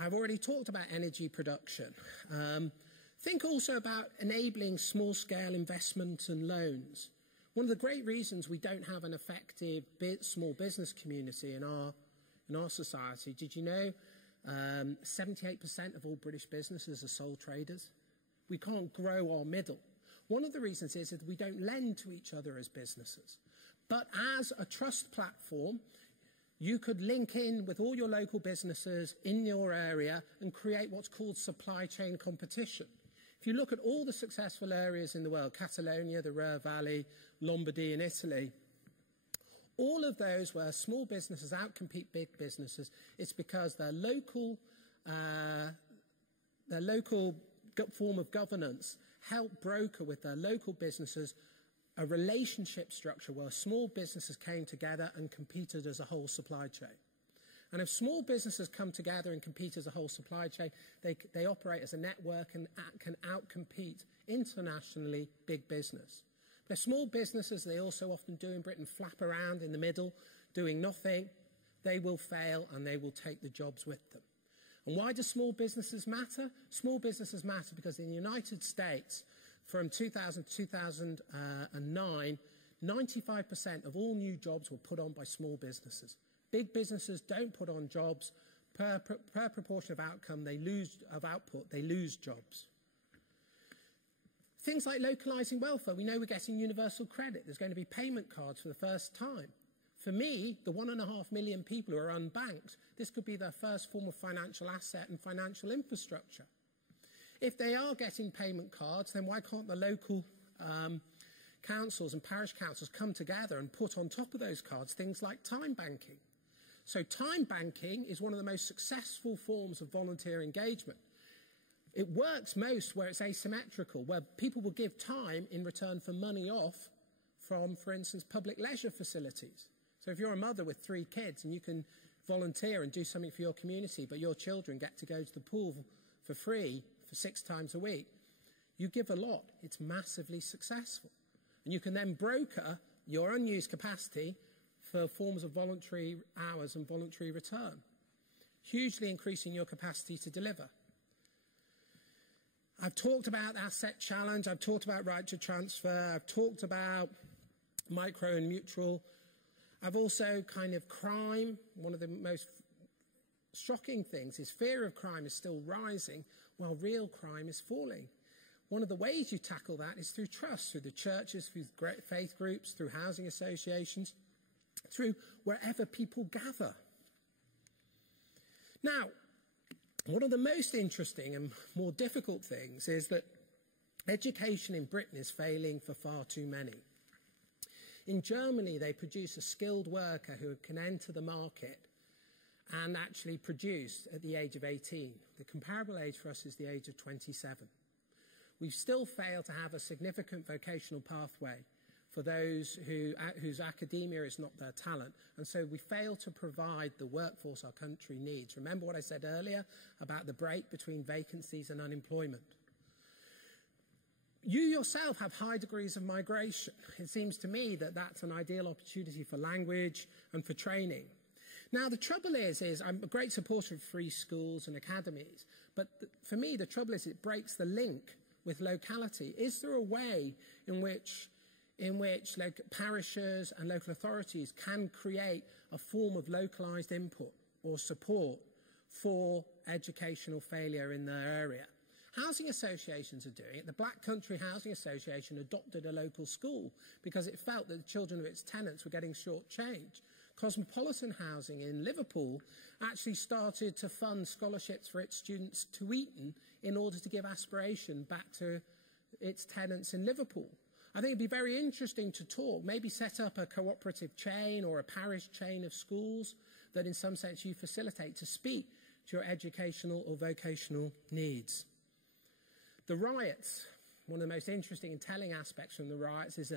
I've already talked about energy production. Think also about enabling small-scale investment and loans. One of the great reasons we don't have an effective small business community in our society, did you know 78% of all British businesses are sole traders? We can't grow our middle. One of the reasons is that we don't lend to each other as businesses. But as a trust platform, you could link in with all your local businesses in your area and create what's called supply chain competition. If you look at all the successful areas in the world, Catalonia, the Ruhr Valley, Lombardy in Italy, all of those where small businesses outcompete big businesses, it's because their local form of governance helped broker with their local businesses a relationship structure where small businesses came together and competed as a whole supply chain. And if small businesses come together and compete as a whole supply chain, they operate as a network and can outcompete internationally big business. But if small businesses, they also often do in Britain, flap around in the middle, doing nothing, they will fail and they will take the jobs with them. And why do small businesses matter? Small businesses matter because in the United States, from 2000 to 2009, 95% of all new jobs were put on by small businesses. Big businesses don't put on jobs. Per proportion of output, they lose jobs. Things like localising welfare. We know we're getting universal credit. There's going to be payment cards for the first time. For me, the 1.5 million people who are unbanked, this could be their first form of financial asset and financial infrastructure. If they are getting payment cards, then why can't the local councils and parish councils come together and put on top of those cards things like time banking? So time banking is one of the most successful forms of volunteer engagement. It works most where it's asymmetrical, where people will give time in return for money off from, for instance, public leisure facilities. So if you're a mother with 3 kids and you can volunteer and do something for your community, but your children get to go to the pool for free for 6 times a week, you give a lot. It's massively successful. And you can then broker your unused capacity for forms of voluntary hours and voluntary return, hugely increasing your capacity to deliver. I've talked about asset challenge, I've talked about right to transfer, I've talked about micro and mutual. I've also kind of crime. One of the most shocking things is fear of crime is still rising while real crime is falling. One of the ways you tackle that is through trust, through the churches, through faith groups, through housing associations, through wherever people gather. Now, one of the most interesting and more difficult things is that education in Britain is failing for far too many. In Germany, they produce a skilled worker who can enter the market and actually produce at the age of 18. The comparable age for us is the age of 27. We still fail to have a significant vocational pathway for those whose academia is not their talent. And so we fail to provide the workforce our country needs. Remember what I said earlier about the break between vacancies and unemployment. You yourself have high degrees of migration. It seems to me that that's an ideal opportunity for language and for training. Now, the trouble is I'm a great supporter of free schools and academies, but for me, the trouble is it breaks the link with locality. Is there a way in which parishes and local authorities can create a form of localised input or support for educational failure in their area? Housing associations are doing it. The Black Country Housing Association adopted a local school because it felt that the children of its tenants were getting short-changed. Cosmopolitan Housing in Liverpool actually started to fund scholarships for its students to Eton in order to give aspiration back to its tenants in Liverpool. I think it'd be very interesting to talk, maybe set up a cooperative chain or a parish chain of schools that in some sense you facilitate to speak to your educational or vocational needs. The riots, one of the most interesting and telling aspects from the riots is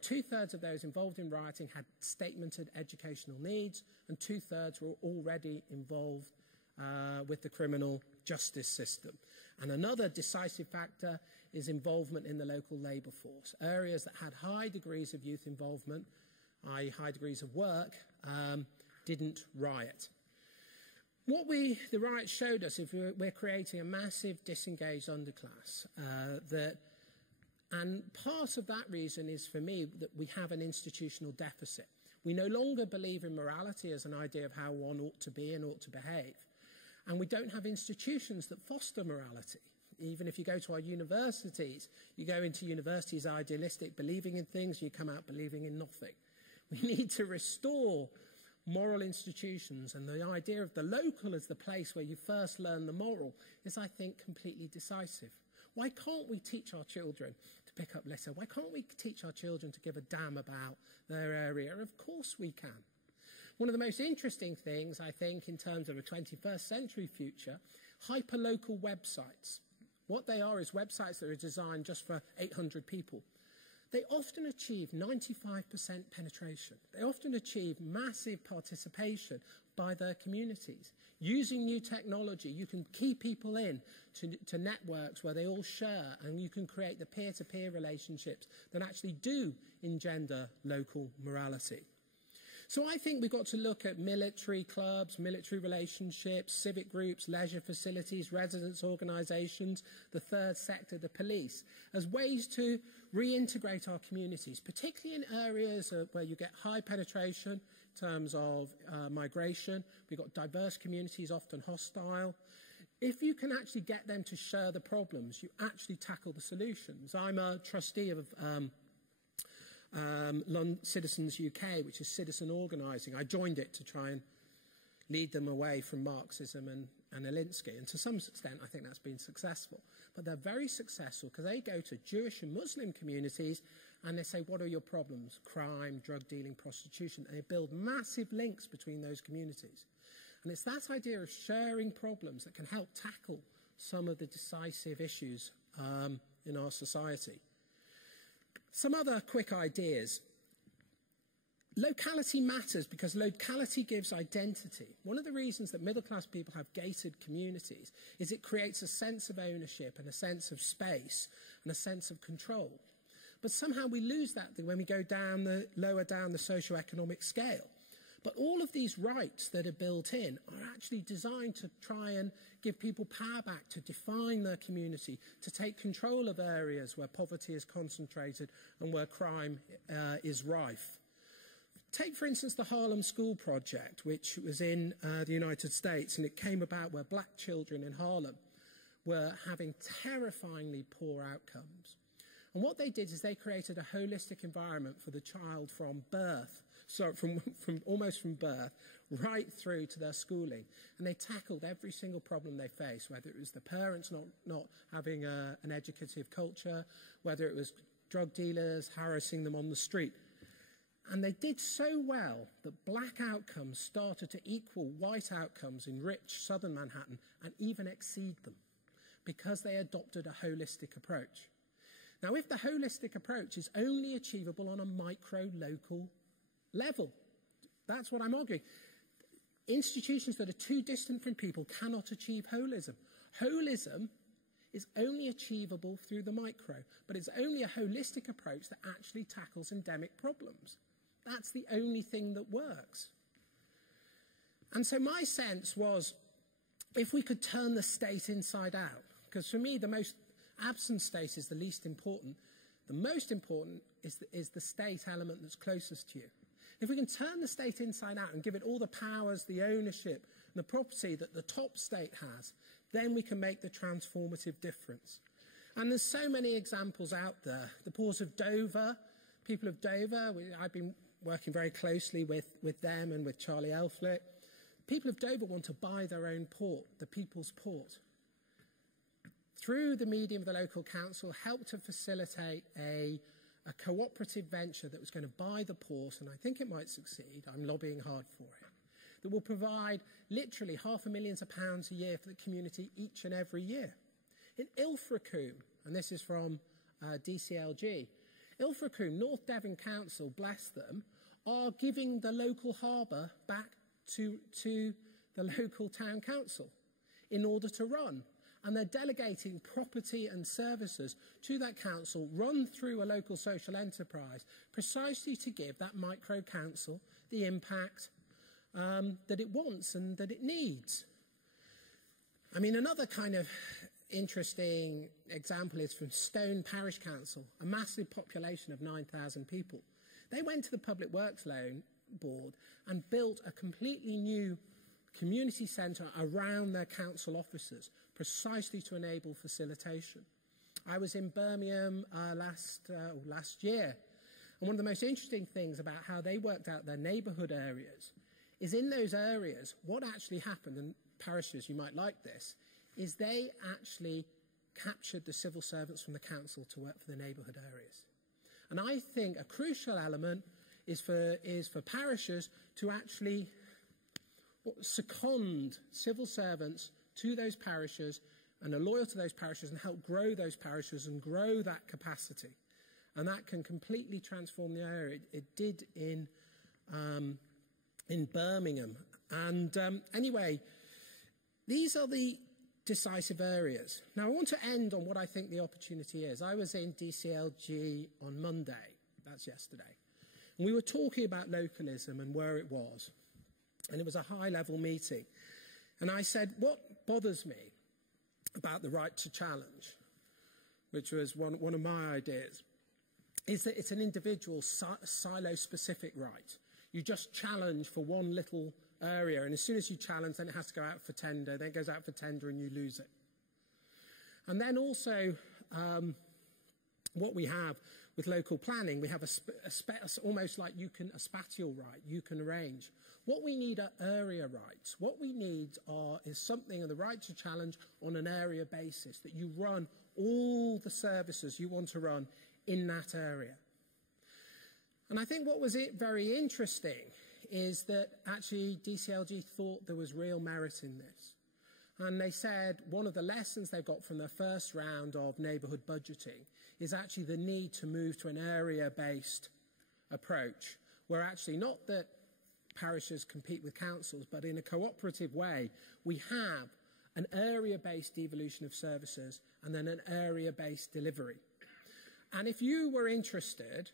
two-thirds of those involved in rioting had statemented educational needs and 2/3 were already involved with the criminal justice system. And another decisive factor is involvement in the local labour force. Areas that had high degrees of youth involvement, i.e. high degrees of work, didn't riot. What the riots showed us is we're creating a massive disengaged underclass. And part of that reason is, for me, that we have an institutional deficit. We no longer believe in morality as an idea of how one ought to be and ought to behave. And we don't have institutions that foster morality. Even if you go to our universities, you go into universities idealistic, believing in things, you come out believing in nothing. We need to restore moral institutions, and the idea of the local as the place where you first learn the moral is, I think, completely decisive. Why can't we teach our children to pick up litter? Why can't we teach our children to give a damn about their area? Of course we can. One of the most interesting things, I think, in terms of a 21st century future, hyperlocal websites. What they are is websites that are designed just for 800 people. They often achieve 95% penetration. They often achieve massive participation by their communities. Using new technology, you can key people in to networks where they all share, and you can create the peer-to-peer relationships that actually do engender local morality. So I think we've got to look at military clubs, military relationships, civic groups, leisure facilities, residents' organisations, the third sector, the police, as ways to reintegrate our communities, particularly in areas where you get high penetration in terms of migration. We've got diverse communities, often hostile. If you can actually get them to share the problems, you actually tackle the solutions. I'm a trustee of Citizens UK, which is citizen organising. I joined it to try and lead them away from Marxism and Alinsky, and to some extent I think that's been successful. But they're very successful because they go to Jewish and Muslim communities and they say, what are your problems? Crime, drug dealing, prostitution. And they build massive links between those communities. And it's that idea of sharing problems that can help tackle some of the decisive issues in our society. Some other quick ideas. Locality matters because locality gives identity. One of the reasons that middle-class people have gated communities is it creates a sense of ownership and a sense of space and a sense of control. But somehow we lose that when we go lower down the socio-economic scale. But all of these rights that are built in are actually designed to try and give people power back to define their community, to take control of areas where poverty is concentrated and where crime is rife. Take, for instance, the Harlem School Project, which was in the United States, and it came about where black children in Harlem were having terrifyingly poor outcomes. And what they did is they created a holistic environment for the child from birth, almost from birth, right through to their schooling. And they tackled every single problem they faced, whether it was the parents not having an educative culture, whether it was drug dealers harassing them on the street. And they did so well that black outcomes started to equal white outcomes in rich southern Manhattan and even exceed them because they adopted a holistic approach. Now, if the holistic approach is only achievable on a micro-local level, that's what I'm arguing. Institutions that are too distant from people cannot achieve holism. Holism is only achievable through the micro, but it's only a holistic approach that actually tackles endemic problems. That's the only thing that works. And so my sense was, if we could turn the state inside out, because for me the most absent state is the least important, the most important is the state element that's closest to you. If we can turn the state inside out and give it all the powers, the ownership, and the property that the top state has, then we can make the transformative difference. And there's so many examples out there. The Port of Dover, people of Dover, I've been working very closely with them and with Charlie Elflick. People of Dover want to buy their own port, the People's Port. Through the medium of the local council, helped to facilitate a cooperative venture that was going to buy the port, and I think it might succeed. I'm lobbying hard for it. That will provide literally £500,000 a year for the community each and every year. In Ilfracombe, and this is from DCLG, Ilfracombe, North Devon Council, bless them, are giving the local harbour back to the local town council in order to run. And they're delegating property and services to that council, run through a local social enterprise, precisely to give that micro council the impact that it wants and that it needs. I mean, another kind of interesting example is from Stone Parish Council, a massive population of 9,000 people. They went to the Public Works Loan Board and built a completely new community centre around their council offices, precisely to enable facilitation. I was in Birmingham last year, and one of the most interesting things about how they worked out their neighbourhood areas is in those areas, what actually happened, and parishes, you might like this, is they actually captured the civil servants from the council to work for the neighbourhood areas. And I think a crucial element is for parishes to actually second civil servants to those parishes and are loyal to those parishes and help grow those parishes and grow that capacity. And that can completely transform the area. It did in Birmingham. And anyway, these are the decisive areas. Now, I want to end on what I think the opportunity is. I was in DCLG on Monday, that's yesterday, and we were talking about localism and where it was. And it was a high-level meeting. And I said, what bothers me about the right to challenge, which was one of my ideas, is that it's an individual silo-specific right. You just challenge for one little area, and as soon as you challenge, then it has to go out for tender, then it goes out for tender and you lose it. And then also, what we have with local planning, we have almost like a spatial right, you can arrange. What we need are area rights. What we need is something of the right to challenge on an area basis, that you run all the services you want to run in that area. And I think what was very interesting is that actually DCLG thought there was real merit in this. And they said one of the lessons they got from their first round of neighbourhood budgeting is actually the need to move to an area-based approach, where actually not that parishes compete with councils, but in a cooperative way, we have an area-based devolution of services and then an area-based delivery. And if you were interested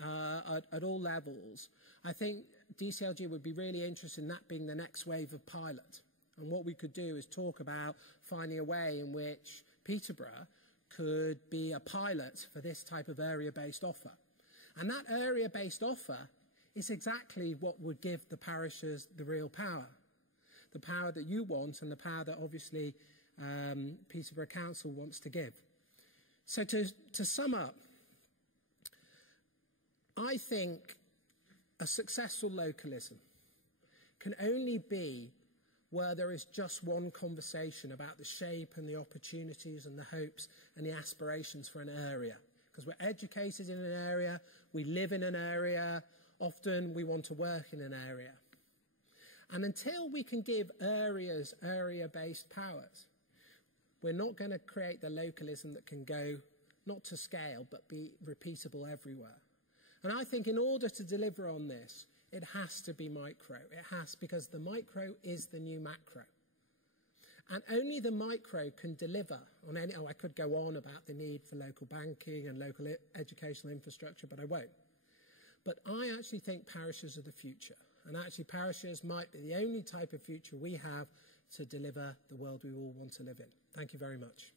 at all levels, I think DCLG would be really interested in that being the next wave of pilot. And what we could do is talk about finding a way in which Peterborough could be a pilot for this type of area-based offer. And that area-based offer is exactly what would give the parishes the real power. The power that you want and the power that obviously Peterborough Council wants to give. So to sum up, I think a successful localism can only be where there is just one conversation about the shape and the opportunities and the hopes and the aspirations for an area. Because we're educated in an area, we live in an area, often we want to work in an area. And until we can give areas area-based powers, we're not going to create the localism that can go not to scale but be repeatable everywhere. And I think in order to deliver on this, it has to be micro. It has, because the micro is the new macro. And only the micro can deliver on any, I could go on about the need for local banking and local educational infrastructure, but I won't. But I actually think parishes are the future. And actually parishes might be the only type of future we have to deliver the world we all want to live in. Thank you very much.